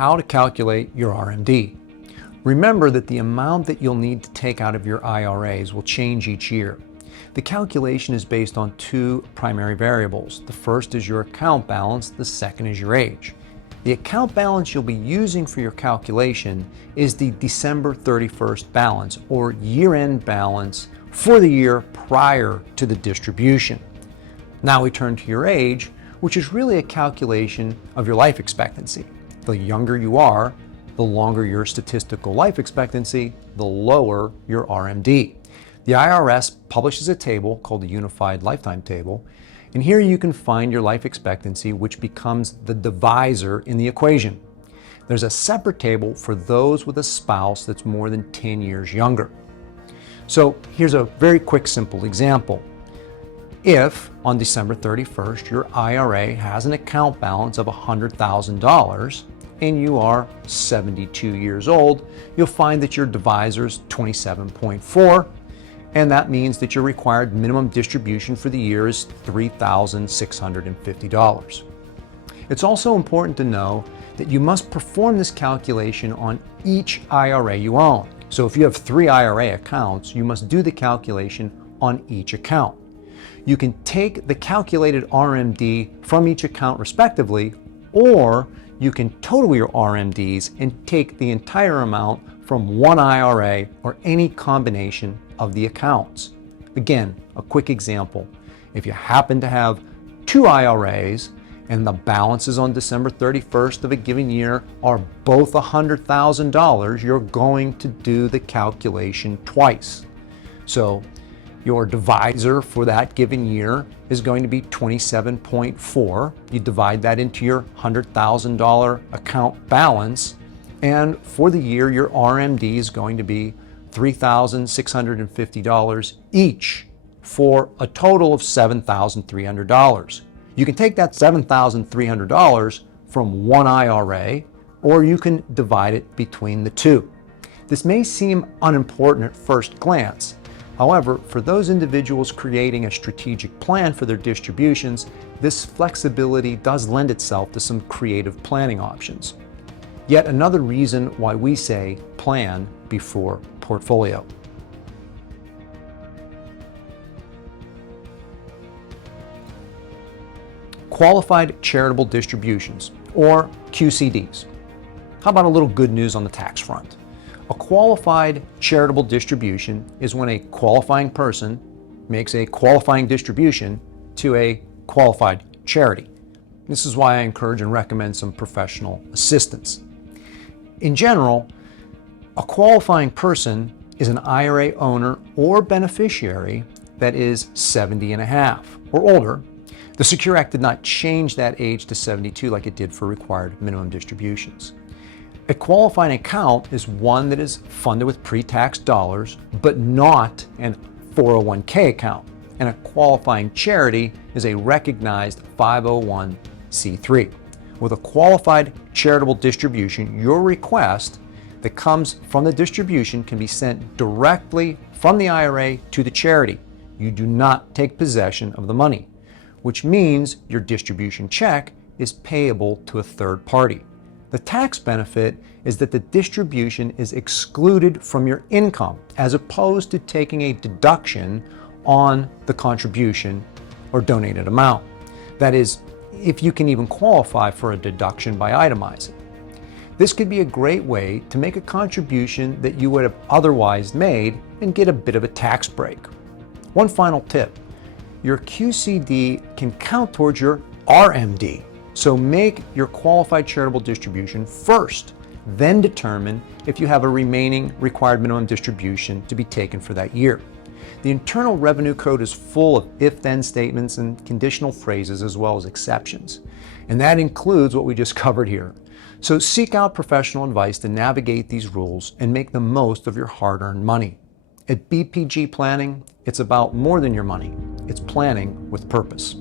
how to calculate your RMD. Remember that the amount that you'll need to take out of your IRAs will change each year. The calculation is based on two primary variables. The first is your account balance, the second is your age. The account balance you'll be using for your calculation is the December 31st balance, or year-end balance for the year prior to the distribution. Now we turn to your age, which is really a calculation of your life expectancy. The younger you are, the longer your statistical life expectancy, the lower your RMD. The IRS publishes a table called the Unified Lifetime Table, and here you can find your life expectancy, which becomes the divisor in the equation. There's a separate table for those with a spouse that's more than 10 years younger. So here's a very quick, simple example. If on December 31st your IRA has an account balance of $100,000 and you are 72 years old, you'll find that your divisor is 27.4, and that means that your required minimum distribution for the year is $3,650. It's also important to know that you must perform this calculation on each IRA you own. So if you have 3 IRA accounts, you must do the calculation on each account. You can take the calculated RMD from each account respectively, or you can total your RMDs and take the entire amount from one IRA or any combination of the accounts. Again, a quick example. If you happen to have 2 IRAs and the balances on December 31st of a given year are both $100,000, you're going to do the calculation twice. So your divisor for that given year is going to be 27.4. You divide that into your $100,000 account balance, and for the year your RMD is going to be $3,650 each, for a total of $7,300. You can take that $7,300 from one IRA, or you can divide it between the two. This may seem unimportant at first glance. However, for those individuals creating a strategic plan for their distributions, this flexibility does lend itself to some creative planning options. Yet another reason why we say plan before portfolio. Qualified charitable distributions, or QCDs. How about a little good news on the tax front? A qualified charitable distribution is when a qualifying person makes a qualifying distribution to a qualified charity. This is why I encourage and recommend some professional assistance. In general, a qualifying person is an IRA owner or beneficiary that is 70 and a half or older. The Secure Act did not change that age to 72 like it did for required minimum distributions. A qualifying account is one that is funded with pre-tax dollars, but not an 401k account. And a qualifying charity is a recognized 501c3. With a qualified charitable distribution, your request that comes from the distribution can be sent directly from the IRA to the charity. You do not take possession of the money, which means your distribution check is payable to a third party. The tax benefit is that the distribution is excluded from your income, as opposed to taking a deduction on the contribution or donated amount. That is, if you can even qualify for a deduction by itemizing. This could be a great way to make a contribution that you would have otherwise made and get a bit of a tax break. One final tip, your QCD can count towards your RMD. So make your qualified charitable distribution first, then determine if you have a remaining required minimum distribution to be taken for that year. The Internal Revenue Code is full of if-then statements and conditional phrases, as well as exceptions. And that includes what we just covered here. So seek out professional advice to navigate these rules and make the most of your hard-earned money. At BPG Planning, it's about more than your money. It's planning with purpose.